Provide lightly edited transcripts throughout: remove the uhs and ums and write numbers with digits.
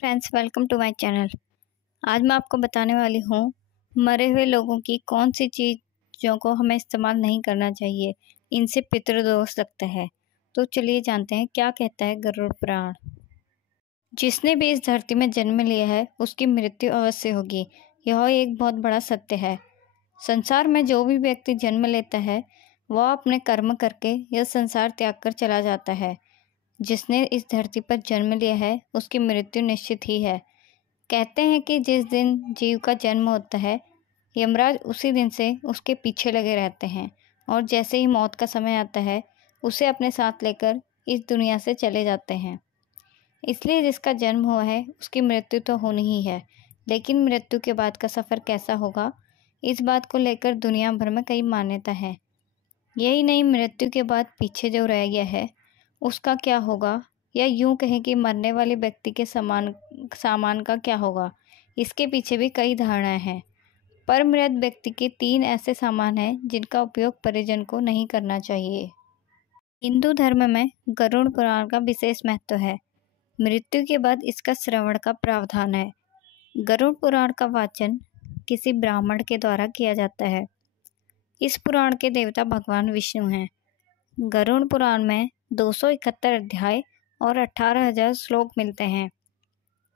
Friends, welcome to my channel. आज मैं आपको बताने वाली हूँ मरे हुए लोगों की कौन सी चीज़ों को हमें इस्तेमाल नहीं करना चाहिए, इनसे पितृदोष लगता है। तो चलिए जानते हैं क्या कहता है गरुड़ पुराण। जिसने भी इस धरती में जन्म लिया है उसकी मृत्यु अवश्य होगी, यह एक बहुत बड़ा सत्य है। संसार में जो भी व्यक्ति जन्म लेता है वह अपने कर्म करके यह संसार त्याग कर चला जाता है। जिसने इस धरती पर जन्म लिया है उसकी मृत्यु निश्चित ही है। कहते हैं कि जिस दिन जीव का जन्म होता है यमराज उसी दिन से उसके पीछे लगे रहते हैं और जैसे ही मौत का समय आता है उसे अपने साथ लेकर इस दुनिया से चले जाते हैं। इसलिए जिसका जन्म हुआ है उसकी मृत्यु तो होनी ही है, लेकिन मृत्यु के बाद का सफ़र कैसा होगा, इस बात को लेकर दुनिया भर में कई मान्यता है। यही नहीं, मृत्यु के बाद पीछे जो रह गया है उसका क्या होगा, या यूं कहें कि मरने वाले व्यक्ति के सामान का क्या होगा, इसके पीछे भी कई धारणाएं हैं। पर मृत व्यक्ति के 3 ऐसे सामान हैं जिनका उपयोग परिजन को नहीं करना चाहिए। हिंदू धर्म में गरुड़ पुराण का विशेष महत्व है। मृत्यु के बाद इसका श्रवण का प्रावधान है। गरुड़ पुराण का वाचन किसी ब्राह्मण के द्वारा किया जाता है। इस पुराण के देवता भगवान विष्णु हैं। गरुड़ पुराण में 271 अध्याय और 18,000 श्लोक मिलते हैं।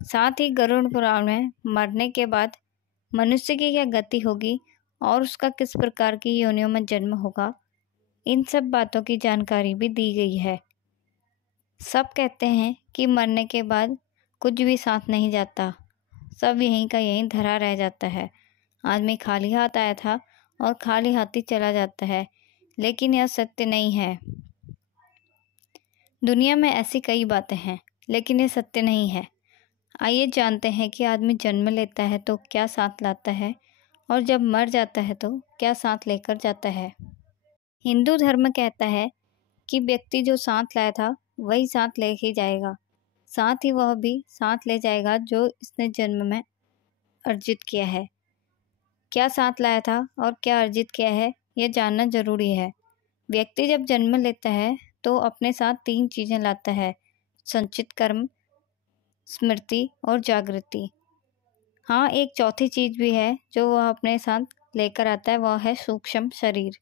साथ ही गरुड़ पुराण में मरने के बाद मनुष्य की क्या गति होगी और उसका किस प्रकार की योनियों में जन्म होगा, इन सब बातों की जानकारी भी दी गई है। सब कहते हैं कि मरने के बाद कुछ भी साथ नहीं जाता, सब यहीं का यहीं धरा रह जाता है। आदमी खाली हाथ आया था और खाली हाथ ही चला जाता है, लेकिन यह सत्य नहीं है। दुनिया में ऐसी कई बातें हैं, लेकिन ये सत्य नहीं है। आइए जानते हैं कि आदमी जन्म लेता है तो क्या साथ लाता है और जब मर जाता है तो क्या साथ लेकर जाता है। हिंदू धर्म कहता है कि व्यक्ति जो साथ लाया था वही साथ ले ही जाएगा, साथ ही वह भी साथ ले जाएगा जो इसने जन्म में अर्जित किया है। क्या साथ लाया था और क्या अर्जित किया है, यह जानना जरूरी है। व्यक्ति जब जन्म लेता है तो अपने साथ 3 चीज़ें लाता है: संचित कर्म, स्मृति और जागृति। हाँ, एक चौथी चीज़ भी है जो वह अपने साथ लेकर आता है, वह है सूक्ष्म शरीर।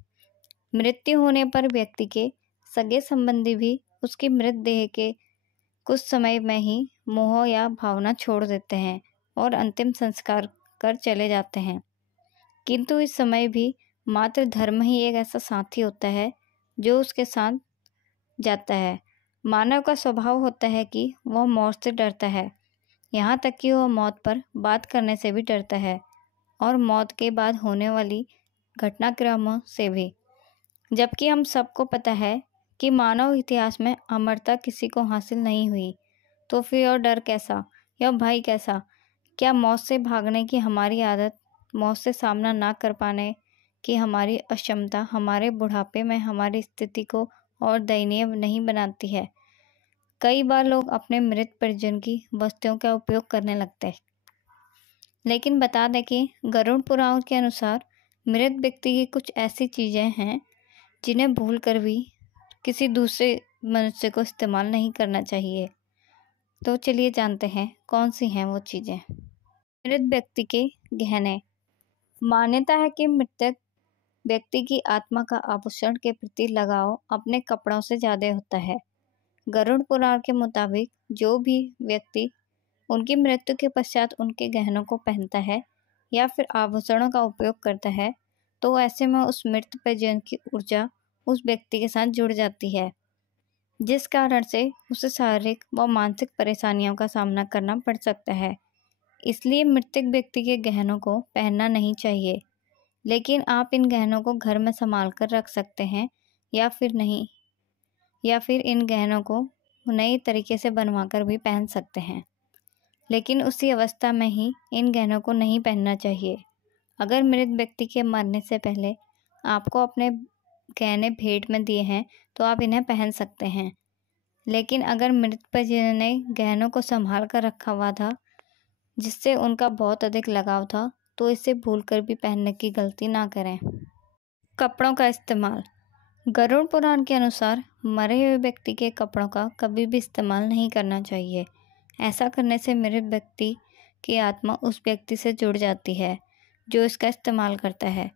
मृत्यु होने पर व्यक्ति के सगे संबंधी भी उसकी मृत देह के कुछ समय में ही मोह या भावना छोड़ देते हैं और अंतिम संस्कार कर चले जाते हैं। किंतु इस समय भी मात्र धर्म ही एक ऐसा साथी होता है जो उसके साथ जाता है। मानव का स्वभाव होता है कि वह मौत से डरता है, यहाँ तक कि वह मौत पर बात करने से भी डरता है और मौत के बाद होने वाली घटनाक्रमों से भी। जबकि हम सबको पता है कि मानव इतिहास में अमरता किसी को हासिल नहीं हुई, तो फिर और डर कैसा, या भय कैसा? क्या मौत से भागने की हमारी आदत, मौत से सामना ना कर पाने की हमारी अक्षमता हमारे बुढ़ापे में हमारी स्थिति को और दयनीय नहीं बनाती है? कई बार लोग अपने मृत परिजन की वस्तुओं का उपयोग करने लगते हैं, लेकिन बता दें कि गरुड़ पुराण के अनुसार मृत व्यक्ति की कुछ ऐसी चीज़ें हैं जिन्हें भूलकर भी किसी दूसरे मनुष्य को इस्तेमाल नहीं करना चाहिए। तो चलिए जानते हैं कौन सी हैं वो चीज़ें। मृत व्यक्ति के गहने। मान्यता है कि मृतक व्यक्ति की आत्मा का आभूषण के प्रति लगाव अपने कपड़ों से ज़्यादा होता है। गरुड़ पुराण के मुताबिक जो भी व्यक्ति उनकी मृत्यु के पश्चात उनके गहनों को पहनता है या फिर आभूषणों का उपयोग करता है, तो ऐसे में उस मृत परिजन की ऊर्जा उस व्यक्ति के साथ जुड़ जाती है, जिस कारण से उसे शारीरिक व मानसिक परेशानियों का सामना करना पड़ सकता है। इसलिए मृतक व्यक्ति के गहनों को पहनना नहीं चाहिए, लेकिन आप इन गहनों को घर में संभाल कर रख सकते हैं या फिर इन गहनों को नए तरीके से बनवा कर भी पहन सकते हैं, लेकिन उसी अवस्था में ही इन गहनों को नहीं पहनना चाहिए। अगर मृत व्यक्ति के मरने से पहले आपको अपने गहने भेंट में दिए हैं तो आप इन्हें पहन सकते हैं, लेकिन अगर मृत परिजन ने गहनों को संभाल कर रखा हुआ था जिससे उनका बहुत अधिक लगाव था, तो इसे भूलकर भी पहनने की गलती ना करें। कपड़ों का इस्तेमाल। गरुड़ पुराण के अनुसार मरे हुए व्यक्ति के कपड़ों का कभी भी इस्तेमाल नहीं करना चाहिए। ऐसा करने से मृत व्यक्ति की आत्मा उस व्यक्ति से जुड़ जाती है जो इसका इस्तेमाल करता है।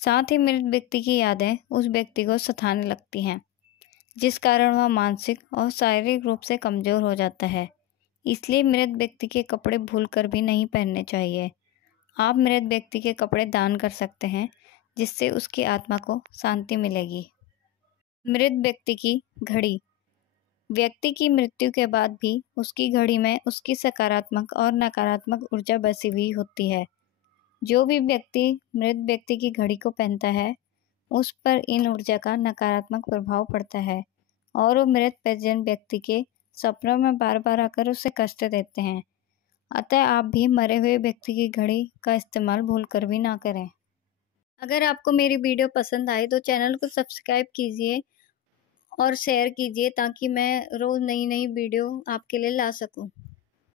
साथ ही मृत व्यक्ति की यादें उस व्यक्ति को सताने लगती हैं, जिस कारण वह मानसिक और शारीरिक रूप से कमज़ोर हो जाता है। इसलिए मृत व्यक्ति के कपड़े भूलकर भी नहीं पहनने चाहिए। आप मृत व्यक्ति के कपड़े दान कर सकते हैं, जिससे उसकी आत्मा को शांति मिलेगी। मृत व्यक्ति की घड़ी। व्यक्ति की मृत्यु के बाद भी उसकी घड़ी में उसकी सकारात्मक और नकारात्मक ऊर्जा बसी हुई होती है। जो भी व्यक्ति मृत व्यक्ति की घड़ी को पहनता है, उस पर इन ऊर्जा का नकारात्मक प्रभाव पड़ता है और वो मृत परिजन व्यक्ति के सपनों में बार बार आकर उसे कष्ट देते हैं। अतः आप भी मरे हुए व्यक्ति की घड़ी का इस्तेमाल भूलकर भी ना करें। अगर आपको मेरी वीडियो पसंद आए तो चैनल को सब्सक्राइब कीजिए और शेयर कीजिए ताकि मैं रोज़ नई नई वीडियो आपके लिए ला सकूं।